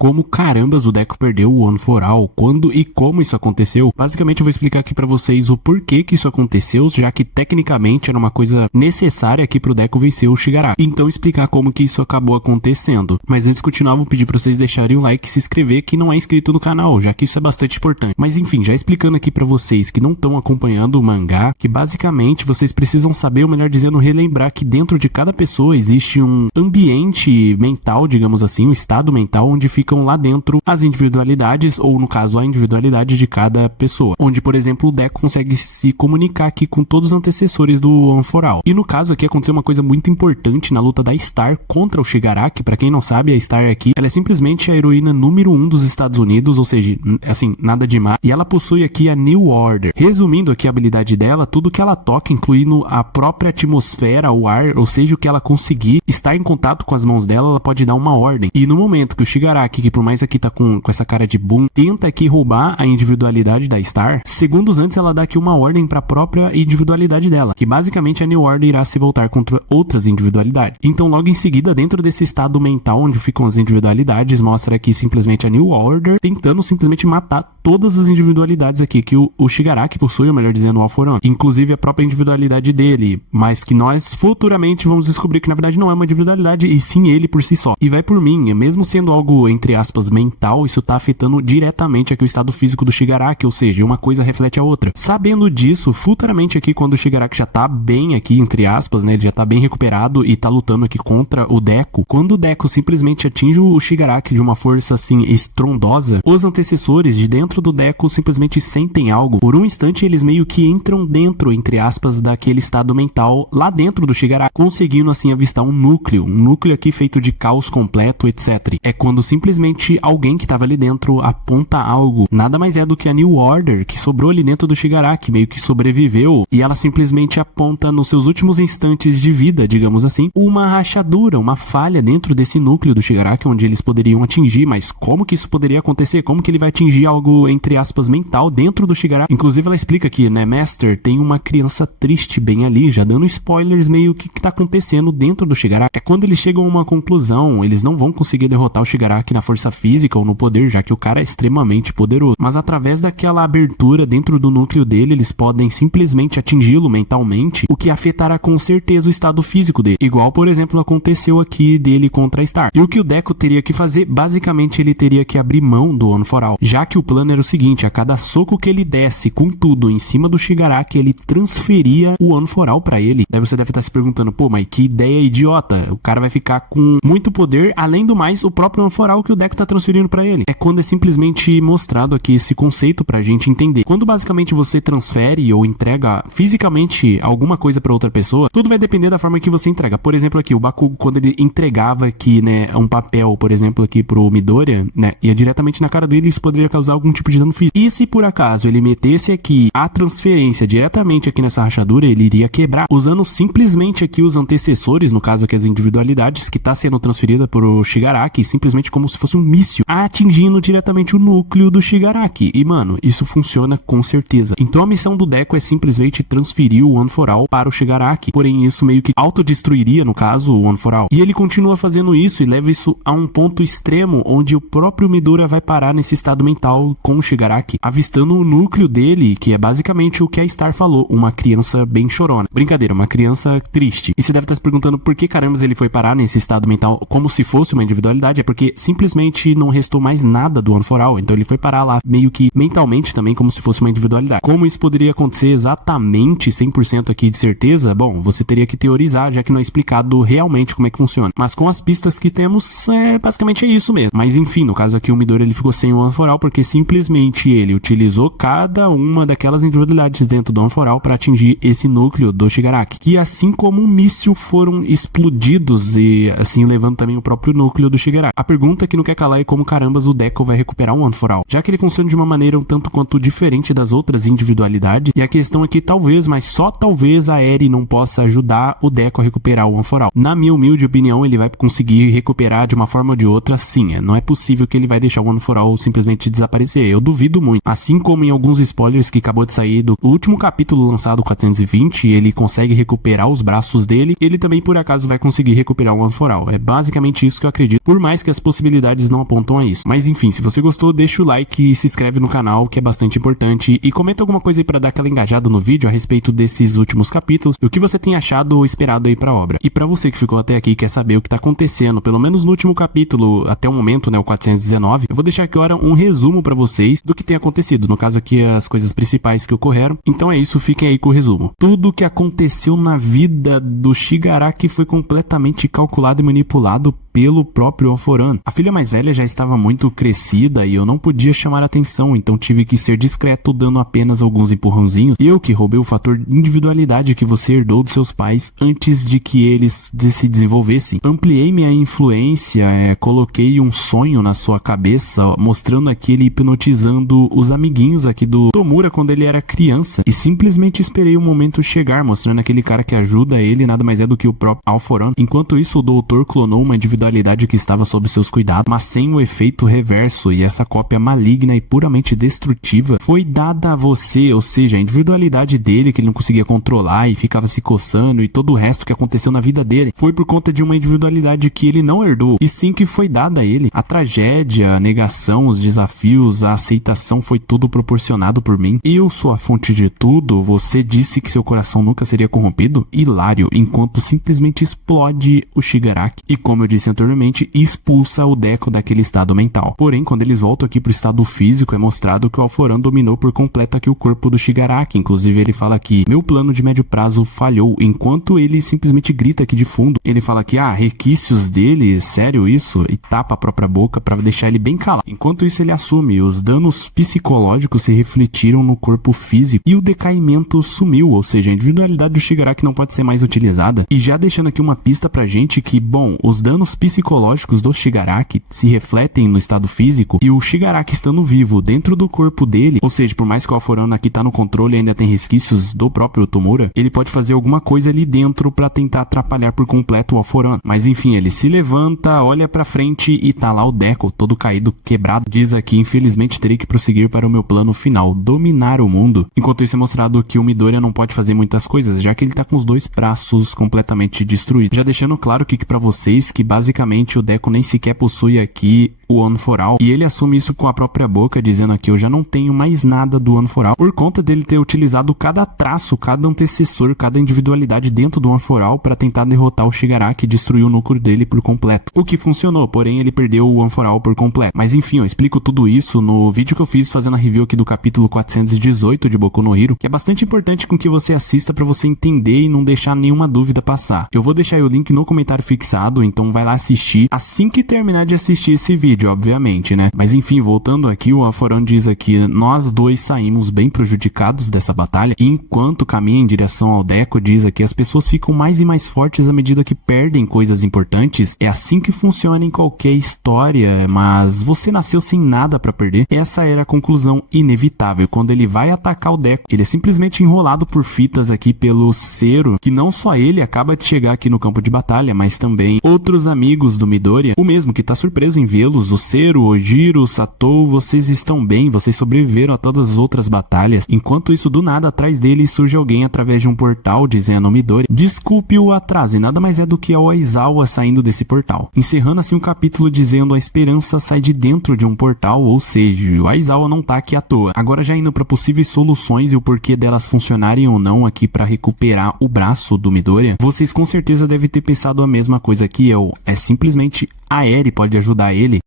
como carambas o Deco perdeu o One for All, quando e como isso aconteceu. Basicamente eu vou explicar aqui pra vocês o porquê que isso aconteceu, já que tecnicamente era uma coisa necessária aqui pro Deco vencer o Shigaraki. Então explicar como que isso acabou acontecendo. Mas antes de continuar, vou pedir pra vocês deixarem o like e se inscrever que não é inscrito no canal, já que isso é bastante importante. Mas enfim, já explicando aqui pra vocês que não estão acompanhando o mangá, que basicamente vocês precisam saber, ou melhor dizendo, relembrar que dentro de cada pessoa existe um ambiente mental, digamos assim, um estado mental onde ficam lá dentro as individualidades, ou no caso a individualidade de cada pessoa, onde por exemplo o Deco consegue se comunicar aqui com todos os antecessores do One for All. E no caso aqui aconteceu uma coisa muito importante na luta da Star contra o Shigaraki. Pra quem não sabe, a Star aqui, ela é simplesmente a heroína número 1 dos Estados Unidos, ou seja, assim, nada demais, e ela possui aqui a New Order. Resumindo aqui a habilidade dela, tudo que ela toca, incluindo a própria atmosfera, o ar, ou seja, o que ela conseguir estar em contato com as mãos dela, ela pode dar uma ordem. E no momento que o Shigaraki, que por mais aqui tá com essa cara de boom, tenta aqui roubar a individualidade da Star, segundos antes ela dá aqui uma ordem para a própria individualidade dela, que basicamente a New Order irá se voltar contra outras individualidades. Então logo em seguida, dentro desse estado mental onde ficam as individualidades, mostra aqui simplesmente a New Order tentando simplesmente matar todas as individualidades aqui que o Shigaraki possui, ou melhor dizendo, o All for One, inclusive a própria individualidade dele, mas que nós futuramente vamos descobrir que na verdade não é uma individualidade e sim ele por si só. E vai por mim, mesmo sendo algo entre aspas mental, isso tá afetando diretamente aqui o estado físico do Shigaraki, ou seja, uma coisa reflete a outra. Sabendo disso, futuramente aqui quando o Shigaraki já tá bem aqui, entre aspas, né, ele já tá bem recuperado e tá lutando aqui contra o Deco, quando o Deco simplesmente atinge o Shigaraki de uma força assim estrondosa, os antecessores de dentro do Deco simplesmente sentem algo. Por um instante eles meio que entram dentro, entre aspas, daquele estado mental lá dentro do Shigaraki, conseguindo assim avistar um núcleo aqui feito de caos completo, etc. É quando simplesmente alguém que tava ali dentro aponta algo, nada mais é do que a New Order, que sobrou ali dentro do Shigaraki, meio que sobreviveu, e ela simplesmente aponta nos seus últimos instantes de vida, digamos assim, uma rachadura, uma falha dentro desse núcleo do Shigaraki, onde eles poderiam atingir, mas como que isso poderia acontecer? Como que ele vai atingir algo, entre aspas, mental dentro do Shigaraki? Inclusive ela explica aqui, né, Master, tem uma criança triste bem ali, já dando spoilers meio que tá acontecendo dentro do Shigaraki. É quando eles chegam a uma conclusão, eles não vão conseguir derrotar o Shigaraki na força física ou no poder, já que o cara é extremamente poderoso, mas através daquela abertura dentro do núcleo dele, eles podem simplesmente atingi-lo mentalmente, o que afetará com certeza o estado físico dele, igual por exemplo aconteceu aqui dele contra a Star. E o que o Deco teria que fazer, basicamente ele teria que abrir mão do One for All, já que o plano era o seguinte, a cada soco que ele desse com tudo em cima do Shigaraki, ele transferia o One for All pra ele. Daí você deve estar se perguntando, pô, mas que ideia idiota, o cara vai ficar com muito poder, além do mais, o próprio One for All que o Deco tá transferindo pra ele. É quando é simplesmente mostrado aqui esse conceito pra gente entender. Quando basicamente você transfere ou entrega fisicamente alguma coisa pra outra pessoa, tudo vai depender da forma que você entrega. Por exemplo aqui, o Bakugo, quando ele entregava aqui, né, um papel, por exemplo aqui pro Midoriya, né, ia diretamente na cara dele, isso poderia causar algum tipo de dano físico. E se por acaso ele metesse aqui a transferência diretamente aqui nessa rachadura, ele iria quebrar, usando simplesmente aqui os antecessores, no caso aqui as individualidades, que tá sendo transferida pro Shigaraki, simplesmente como se fosse um míssil, atingindo diretamente o núcleo do Shigaraki. E mano, isso funciona com certeza. Então a missão do Deco é simplesmente transferir o One for All para o Shigaraki, porém isso meio que autodestruiria, no caso, o One for All. E ele continua fazendo isso e leva isso a um ponto extremo, onde o próprio Midoriya vai parar nesse estado mental com o Shigaraki, avistando o núcleo dele, que é basicamente o que a Star falou, uma criança bem chorona. Brincadeira, uma criança triste. E você deve estar se perguntando por que carambas ele foi parar nesse estado mental como se fosse uma individualidade. É porque simplesmente não restou mais nada do One for All, então ele foi parar lá meio que mentalmente também como se fosse uma individualidade. Como isso poderia acontecer exatamente 100% aqui de certeza? Bom, você teria que teorizar, já que não é explicado realmente como é que funciona. Mas com as pistas que temos, basicamente é isso mesmo. Mas enfim, no caso aqui o Midoriya ele ficou sem o One for All porque simplesmente ele utilizou cada uma daquelas individualidades dentro do One for All para atingir esse núcleo do Shigaraki, que assim como um míssil foram explodidos e assim levando também o próprio núcleo do Shigaraki. A pergunta que não quer calar é como carambas o Deco vai recuperar um One for All, já que ele funciona de uma maneira um tanto quanto diferente das outras individualidades, e a questão é que talvez, mas só talvez a Eri não possa ajudar o Deco a recuperar o One for All. Na minha humilde opinião, ele vai conseguir recuperar de uma forma ou de outra, sim. Não é possível que ele vai deixar o One for All simplesmente desaparecer. Eu duvido muito. Assim como em alguns spoilers que acabou de sair do último capítulo lançado, 420, ele consegue recuperar os braços dele, ele também por acaso vai conseguir recuperar o One for All. É basicamente isso que eu acredito. Por mais que as possibilidades probabilidades não apontam a isso. Mas enfim, se você gostou, deixa o like e se inscreve no canal, que é bastante importante, e comenta alguma coisa aí pra dar aquela engajada no vídeo a respeito desses últimos capítulos, e o que você tem achado ou esperado aí pra obra. E pra você que ficou até aqui e quer saber o que tá acontecendo, pelo menos no último capítulo, até o momento, né, o 419, eu vou deixar aqui agora um resumo pra vocês do que tem acontecido, no caso aqui as coisas principais que ocorreram. Então é isso, fiquem aí com o resumo. Tudo que aconteceu na vida do Shigaraki foi completamente calculado e manipulado pelo próprio Alforan. A filha mais velha já estava muito crescida e eu não podia chamar atenção, então tive que ser discreto, dando apenas alguns empurrãozinhos. Eu que roubei o fator de individualidade que você herdou dos seus pais antes de que eles se desenvolvessem. Ampliei minha influência, coloquei um sonho na sua cabeça, mostrando aquele hipnotizando os amiguinhos aqui do Tomura quando ele era criança, e simplesmente esperei o momento chegar, mostrando aquele cara que ajuda ele, nada mais é do que o próprio Alforan. Enquanto isso, o doutor clonou uma individualidade que estava sob seus cuidados, mas sem o efeito reverso, e essa cópia maligna e puramente destrutiva foi dada a você, ou seja, a individualidade dele que ele não conseguia controlar e ficava se coçando, e todo o resto que aconteceu na vida dele foi por conta de uma individualidade que ele não herdou, e sim que foi dada a ele. A tragédia, a negação, os desafios, a aceitação foi tudo proporcionado por mim. Eu sou a fonte de tudo. Você disse que seu coração nunca seria corrompido? Hilário, enquanto simplesmente explode o Shigaraki. E como eu disse anteriormente, expulsa o Deco daquele estado mental. Porém, quando eles voltam aqui pro estado físico, é mostrado que o Alforan dominou por completo aqui o corpo do Shigaraki. Inclusive, ele fala que meu plano de médio prazo falhou, enquanto ele simplesmente grita aqui de fundo. Ele fala que, requisitos dele, sério isso? E tapa a própria boca pra deixar ele bem calado. Enquanto isso, ele assume, os danos psicológicos se refletiram no corpo físico e o decaimento sumiu, ou seja, a individualidade do Shigaraki não pode ser mais utilizada. E já deixando aqui uma pista pra gente que, bom, os danos psicológicos do Shigaraki se refletem no estado físico, e o Shigaraki estando vivo dentro do corpo dele, ou seja, por mais que o Alforan aqui tá no controle e ainda tem resquícios do próprio Tomura, ele pode fazer alguma coisa ali dentro pra tentar atrapalhar por completo o Alforan. Mas enfim, ele se levanta, olha pra frente e tá lá o Deco, todo caído, quebrado. Diz aqui, infelizmente terei que prosseguir para o meu plano final, dominar o mundo. Enquanto isso é mostrado que o Midoriya não pode fazer muitas coisas, já que ele tá com os dois braços completamente destruídos. Já deixando claro aqui pra vocês que basicamente o Deco nem sequer possui aqui o One for All, e ele assume isso com a própria boca, dizendo aqui, eu já não tenho mais nada do One for All, por conta dele ter utilizado cada traço, cada antecessor, cada individualidade dentro do One for All para tentar derrotar o Shigaraki e destruir o núcleo dele por completo. O que funcionou, porém ele perdeu o One for All por completo. Mas enfim, eu explico tudo isso no vídeo que eu fiz fazendo a review aqui do capítulo 418 de Boku no Hero, que é bastante importante com que você assista para você entender e não deixar nenhuma dúvida passar. Eu vou deixar aí o link no comentário fixado, então vai lá assistir assim que terminar de assistir esse vídeo, obviamente, né? Mas enfim, voltando aqui, o Alforan diz aqui, nós dois saímos bem prejudicados dessa batalha, e enquanto caminha em direção ao Deco, diz aqui, as pessoas ficam mais e mais fortes à medida que perdem coisas importantes. É assim que funciona em qualquer história, mas você nasceu sem nada pra perder. Essa era a conclusão inevitável. Quando ele vai atacar o Deco, ele é simplesmente enrolado por fitas aqui pelo Zero, que não só ele acaba de chegar aqui no campo de batalha, mas também outros amigos do Midoriya, o mesmo que tá surpreso em vê-los, o Zero, o Ojiro, o Satou, vocês estão bem, vocês sobreviveram a todas as outras batalhas. Enquanto isso, do nada, atrás dele surge alguém através de um portal, dizendo ao Midoriya, desculpe o atraso, e nada mais é do que a Aizawa saindo desse portal. Encerrando assim o capítulo dizendo, a esperança sai de dentro de um portal, ou seja, o Aizawa não tá aqui à toa. Agora já indo para possíveis soluções e o porquê delas funcionarem ou não aqui para recuperar o braço do Midoriya, vocês com certeza devem ter pensado a mesma coisa que eu, é simplesmente a Eri pode ajudar ele